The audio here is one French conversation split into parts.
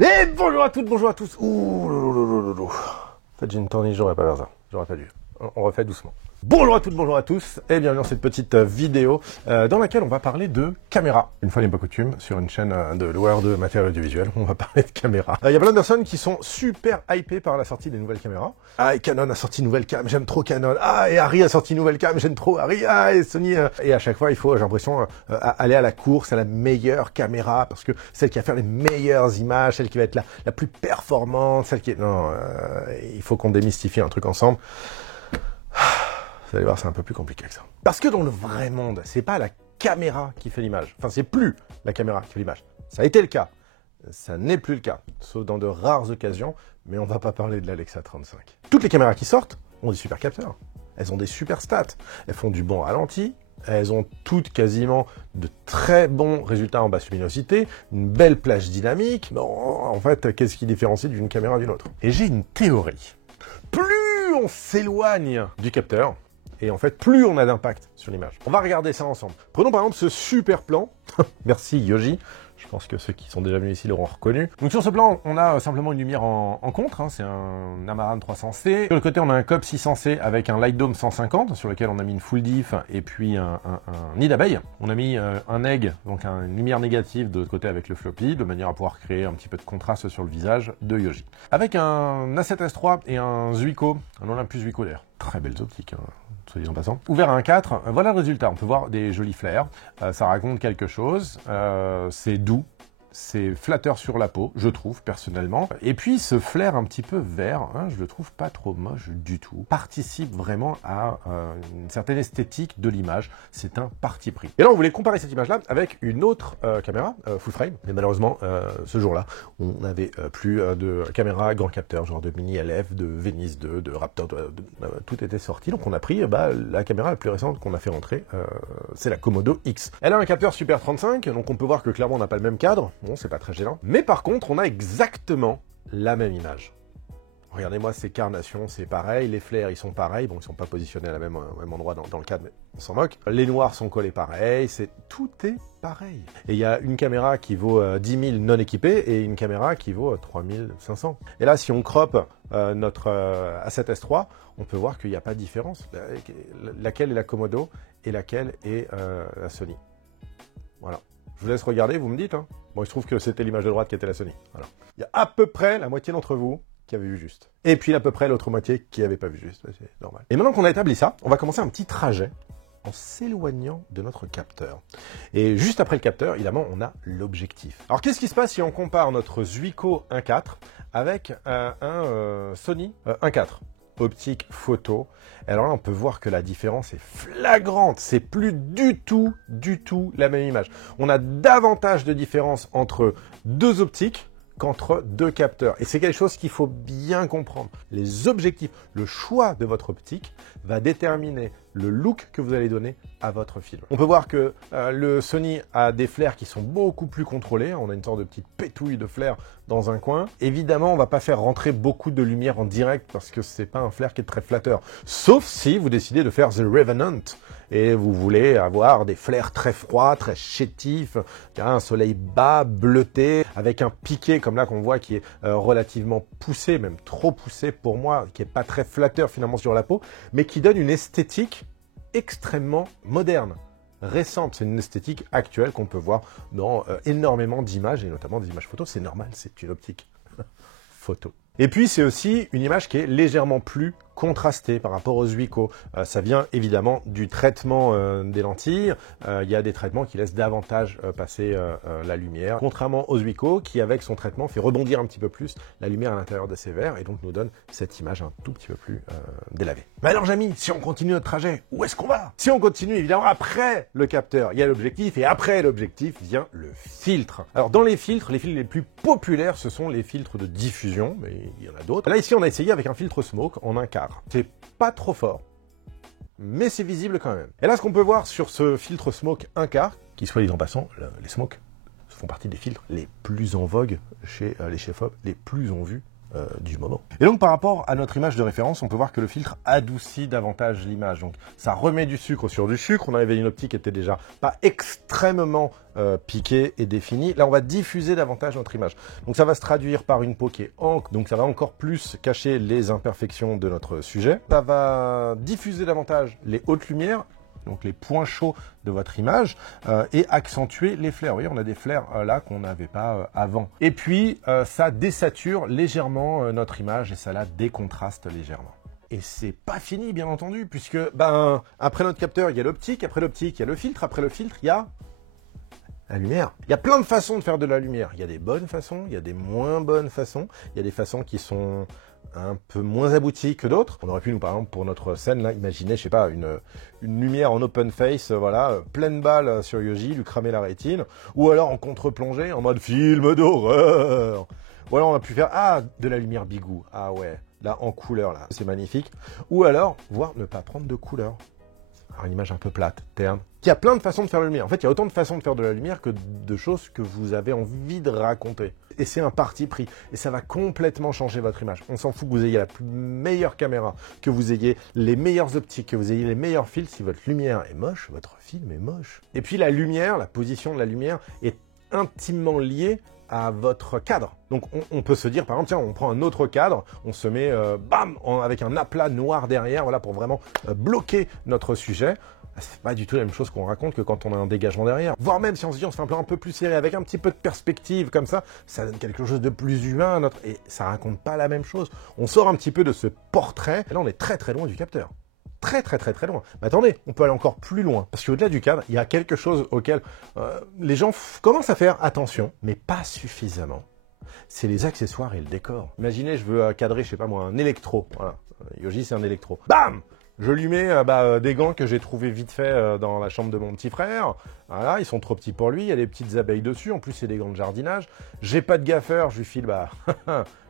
Et bonjour à toutes, bonjour à tous. Ouh, en fait, j'ai une tournée, j'aurais pas faire ça. J'aurais pas dû. On refait doucement. Bonjour à toutes, bonjour à tous, et bienvenue dans cette petite vidéo dans laquelle on va parler de caméra. Une fois n'est pas coutume, sur une chaîne de loueur de matériel audiovisuel, on va parler de caméra. Il y a plein de personnes qui sont super hypées par la sortie des nouvelles caméras. Ah, et Canon a sorti une nouvelle cam, j'aime trop Canon. Ah, et Harry a sorti une nouvelle cam, j'aime trop Harry. Ah, et Sony... Et à chaque fois, il faut, j'ai l'impression, aller à la course à la meilleure caméra, parce que celle qui va faire les meilleures images, celle qui va être la plus performante, celle qui est... Non, il faut qu'on démystifie un truc ensemble. Vous allez voir, c'est un peu plus compliqué que ça. Parce que dans le vrai monde, c'est pas la caméra qui fait l'image. Enfin, c'est plus la caméra qui fait l'image. Ça a été le cas. Ça n'est plus le cas. Sauf dans de rares occasions, mais on va pas parler de l'Alexa 35. Toutes les caméras qui sortent ont des super capteurs. Elles ont des super stats. Elles font du bon ralenti. Elles ont toutes quasiment de très bons résultats en basse luminosité, une belle plage dynamique. Bon, en fait, qu'est-ce qui différencie d'une caméra d'une autre? Et j'ai une théorie. Plus on s'éloigne du capteur, et en fait, plus on a d'impact sur l'image. On va regarder ça ensemble. Prenons par exemple ce super plan. Merci Yoji. Je pense que ceux qui sont déjà venus ici l'auront reconnu. Donc sur ce plan, on a simplement une lumière en contre. Hein. C'est un Amaran 300C. Sur le côté, on a un COP 600C avec un Light Dome 150 sur lequel on a mis une full diff et puis un nid d'abeille. On a mis un egg, donc une lumière négative de l'autre côté avec le floppy, de manière à pouvoir créer un petit peu de contraste sur le visage de Yoji. Avec un A7S3 et un Zuiko, un Olympus Zuiko d'ailleurs. Très belles optiques, hein, soit dit en passant. Ouvert à 1.4, voilà le résultat. On peut voir des jolis flares. Ça raconte quelque chose. C'est doux. C'est flatteur sur la peau, je trouve, personnellement. Et puis, ce flair un petit peu vert, hein, je le trouve pas trop moche du tout. Participe vraiment à une certaine esthétique de l'image. C'est un parti pris. Et là, on voulait comparer cette image-là avec une autre caméra, full frame. Mais malheureusement, ce jour-là, on n'avait plus de caméra grand capteur, genre de Mini LF, de Venice 2, de Raptor, tout était sorti. Donc, on a pris la caméra la plus récente qu'on a fait rentrer. C'est la Komodo X. Elle a un capteur Super 35, donc on peut voir que clairement, on n'a pas le même cadre. Bon, c'est pas très gênant. Mais par contre, on a exactement la même image. Regardez-moi ces carnations, c'est pareil. Les flares, ils sont pareils. Bon, ils sont pas positionnés au même endroit dans le cadre, mais on s'en moque. Les noirs sont collés pareil. Tout est pareil. Et il y a une caméra qui vaut 10 000 non équipée et une caméra qui vaut 3 500. Et là, si on crop notre A7S3, on peut voir qu'il n'y a pas de différence. Laquelle est la Komodo et laquelle est la Sony. Voilà. Je vous laisse regarder, vous me dites. Hein. Bon, il se trouve que c'était l'image de droite qui était la Sony. Voilà. Il y a à peu près la moitié d'entre vous qui avait vu juste. Et puis à peu près l'autre moitié qui n'avait pas vu juste. C'est normal. Et maintenant qu'on a établi ça, on va commencer un petit trajet en s'éloignant de notre capteur. Et juste après le capteur, évidemment, on a l'objectif. Alors qu'est-ce qui se passe si on compare notre Zuiko 1.4 avec un Sony 1.4 optique photo? Alors là, on peut voir que la différence est flagrante. C'est plus du tout la même image. On a davantage de différence entre deux optiques qu'entre deux capteurs. Et c'est quelque chose qu'il faut bien comprendre. Les objectifs, le choix de votre optique va déterminer le look que vous allez donner à votre film. On peut voir que le Sony a des flares qui sont beaucoup plus contrôlés. On a une sorte de petite pétouille de flares dans un coin. Évidemment, on va pas faire rentrer beaucoup de lumière en direct parce que c'est pas un flare qui est très flatteur. Sauf si vous décidez de faire The Revenant et vous voulez avoir des flares très froids, très chétifs, un soleil bas, bleuté, avec un piqué comme là qu'on voit qui est relativement poussé, même trop poussé pour moi, qui est pas très flatteur finalement sur la peau, mais qui donne une esthétique extrêmement moderne, récente. C'est une esthétique actuelle qu'on peut voir dans énormément d'images, et notamment des images photos. C'est normal, c'est une optique photo. Et puis c'est aussi une image qui est légèrement plus contrastée par rapport aux Zuiko. Ça vient évidemment du traitement des lentilles. Il y a des traitements qui laissent davantage passer la lumière, contrairement aux Zuiko qui, avec son traitement, fait rebondir un petit peu plus la lumière à l'intérieur de ses verres et donc nous donne cette image un tout petit peu plus délavée. Mais alors Jamy, si on continue notre trajet, où est-ce qu'on va? Si on continue, évidemment, après le capteur, il y a l'objectif et après l'objectif vient le filtre. Alors dans les filtres les plus populaires, ce sont les filtres de diffusion, mais il y en a d'autres. Là ici, on a essayé avec un filtre smoke en 1/4. C'est pas trop fort, mais c'est visible quand même. Et là, ce qu'on peut voir sur ce filtre smoke 1/4, qui soit dit en passant, les smokes font partie des filtres les plus en vogue chez les chefs-op, les plus en vue du moment. Et donc par rapport à notre image de référence, on peut voir que le filtre adoucit davantage l'image. Donc ça remet du sucre sur du sucre. On avait une optique qui était déjà pas extrêmement piquée et définie. Là, on va diffuser davantage notre image. Donc ça va se traduire par une peau qui est encre. Donc ça va encore plus cacher les imperfections de notre sujet. Ça va diffuser davantage les hautes lumières, donc les points chauds de votre image, et accentuer les flares. Vous voyez, on a des flares là qu'on n'avait pas avant. Et puis, ça désature légèrement notre image et ça la décontraste légèrement. Et c'est pas fini, bien entendu, puisque après notre capteur, il y a l'optique, après l'optique, il y a le filtre, après le filtre, il y a la lumière. Il y a plein de façons de faire de la lumière. Il y a des bonnes façons, il y a des moins bonnes façons, il y a des façons qui sont un peu moins abouties que d'autres. On aurait pu, nous, par exemple, pour notre scène, là, imaginer, je sais pas, une lumière en open face, voilà, pleine balle sur Yoji, lui cramer la rétine, ou alors en contre-plongée, en mode film d'horreur. Ou alors on a pu faire, de la lumière bigou. Ah ouais, là, en couleur, là, c'est magnifique. Ou alors, voire ne pas prendre de couleur. Alors, une image un peu plate, terne. Il y a plein de façons de faire de la lumière. En fait, il y a autant de façons de faire de la lumière que de choses que vous avez envie de raconter. Et c'est un parti pris. Et ça va complètement changer votre image. On s'en fout que vous ayez la meilleure caméra, que vous ayez les meilleures optiques, que vous ayez les meilleurs filtres. Si votre lumière est moche, votre film est moche. Et puis la lumière, la position de la lumière est intimement liée à votre cadre. Donc on peut se dire, par exemple, tiens, on prend un autre cadre, on se met, avec un aplat noir derrière, voilà, pour vraiment bloquer notre sujet. C'est pas du tout la même chose qu'on raconte que quand on a un dégagement derrière. Voire même si on se dit on se fait un plan un peu plus serré avec un petit peu de perspective comme ça donne quelque chose de plus humain. Et ça raconte pas la même chose. On sort un petit peu de ce portrait. Et là, on est très très loin du capteur. Très très très très loin. Mais attendez, on peut aller encore plus loin. Parce qu'au-delà du cadre, il y a quelque chose auquel les gens commencent à faire attention, mais pas suffisamment. C'est les accessoires et le décor. Imaginez, je veux cadrer, je sais pas moi, un électro. Voilà. Yoji, c'est un électro. Bam! Je lui mets des gants que j'ai trouvés vite fait dans la chambre de mon petit frère. Voilà, ils sont trop petits pour lui, il y a des petites abeilles dessus, en plus c'est des gants de jardinage. J'ai pas de gaffeur, je lui file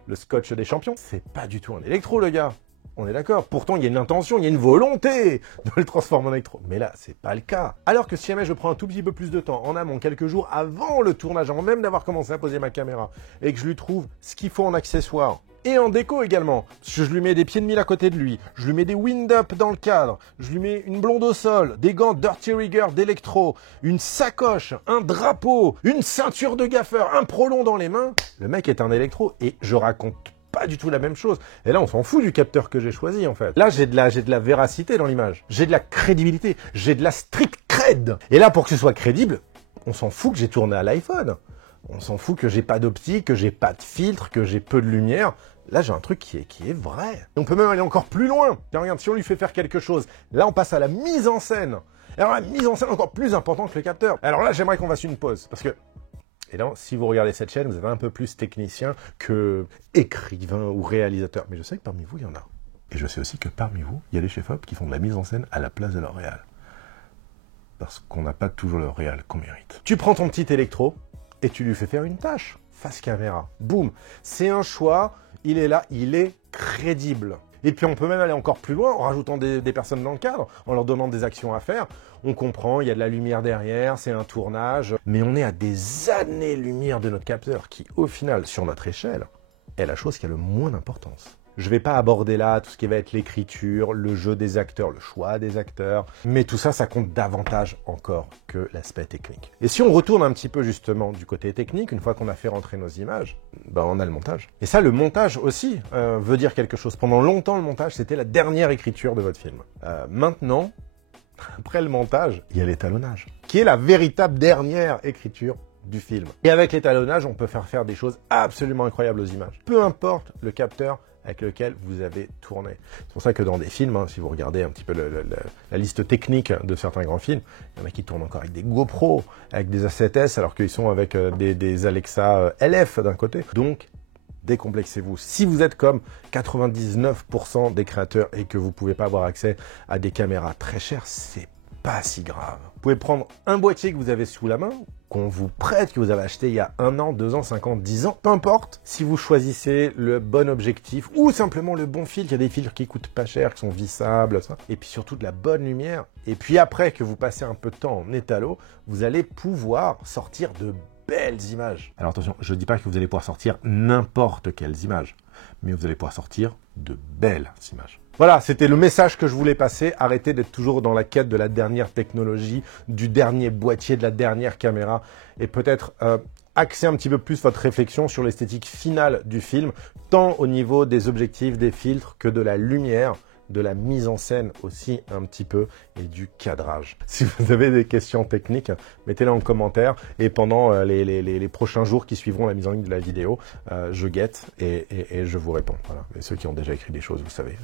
le scotch des champions. C'est pas du tout un électro, le gars. On est d'accord. Pourtant, il y a une intention, il y a une volonté de le transformer en électro. Mais là, c'est pas le cas. Alors que si jamais je prends un tout petit peu plus de temps, en amont, quelques jours avant le tournage, avant même d'avoir commencé à poser ma caméra, et que je lui trouve ce qu'il faut en accessoires, et en déco également, parce que je lui mets des pieds de mille à côté de lui, je lui mets des wind-up dans le cadre, je lui mets une blonde au sol, des gants Dirty Rigger d'électro, une sacoche, un drapeau, une ceinture de gaffeur, un prolong dans les mains. Le mec est un électro et je raconte pas du tout la même chose. Et là, on s'en fout du capteur que j'ai choisi, en fait. Là, j'ai de la véracité dans l'image. J'ai de la crédibilité. J'ai de la strict cred. Et là, pour que ce soit crédible, on s'en fout que j'ai tourné à l'iPhone. On s'en fout que j'ai pas d'optique, que j'ai pas de filtre, que j'ai peu de lumière. Là, j'ai un truc qui est vrai. On peut même aller encore plus loin. Tiens, regarde, si on lui fait faire quelque chose, là, on passe à la mise en scène. Alors, la mise en scène encore plus importante que le capteur. Alors là, j'aimerais qu'on fasse une pause. Parce que, et là, si vous regardez cette chaîne, vous avez un peu plus technicien que écrivain ou réalisateur. Mais je sais que parmi vous, il y en a. Et je sais aussi que parmi vous, il y a des chefs-op qui font de la mise en scène à la place de leur réal. Parce qu'on n'a pas toujours le réal qu'on mérite. Tu prends ton petit électro et tu lui fais faire une tâche. Face caméra. Boum. C'est un choix. Il est là. Il est crédible. Et puis on peut même aller encore plus loin en rajoutant des personnes dans le cadre, en leur donnant des actions à faire. On comprend, il y a de la lumière derrière, c'est un tournage. Mais on est à des années-lumière de notre capteur qui, au final, sur notre échelle, est la chose qui a le moins d'importance. Je ne vais pas aborder là tout ce qui va être l'écriture, le jeu des acteurs, le choix des acteurs, mais tout ça, ça compte davantage encore que l'aspect technique. Et si on retourne un petit peu justement du côté technique, une fois qu'on a fait rentrer nos images, on a le montage. Et ça, le montage aussi veut dire quelque chose. Pendant longtemps, le montage, c'était la dernière écriture de votre film. Maintenant, après le montage, il y a l'étalonnage, qui est la véritable dernière écriture du film. Et avec l'étalonnage, on peut faire des choses absolument incroyables aux images. Peu importe le capteur avec lequel vous avez tourné. C'est pour ça que dans des films, si vous regardez un petit peu la liste technique de certains grands films, il y en a qui tournent encore avec des GoPro, avec des A7S, alors qu'ils sont avec des Alexa LF d'un côté. Donc, décomplexez-vous. Si vous êtes comme 99% des créateurs et que vous ne pouvez pas avoir accès à des caméras très chères, c'est pas si grave. Vous pouvez prendre un boîtier que vous avez sous la main, qu'on vous prête, que vous avez acheté il y a 1 an, 2 ans, 5 ans, 10 ans, peu importe. Si vous choisissez le bon objectif ou simplement le bon filtre, il y a des filtres qui coûtent pas cher, qui sont vissables, ça. Et puis surtout de la bonne lumière. Et puis après que vous passez un peu de temps en étalo, vous allez pouvoir sortir de belles images. Alors attention, je ne dis pas que vous allez pouvoir sortir n'importe quelles images, mais vous allez pouvoir sortir de belles images. Voilà, c'était le message que je voulais passer. Arrêtez d'être toujours dans la quête de la dernière technologie, du dernier boîtier, de la dernière caméra, et peut-être axer un petit peu plus votre réflexion sur l'esthétique finale du film, tant au niveau des objectifs, des filtres, que de la lumière, de la mise en scène aussi un petit peu, et du cadrage. Si vous avez des questions techniques, mettez-les en commentaire, et pendant les prochains jours qui suivront la mise en ligne de la vidéo, je guette et je vous réponds. Voilà. Et ceux qui ont déjà écrit des choses, vous savez.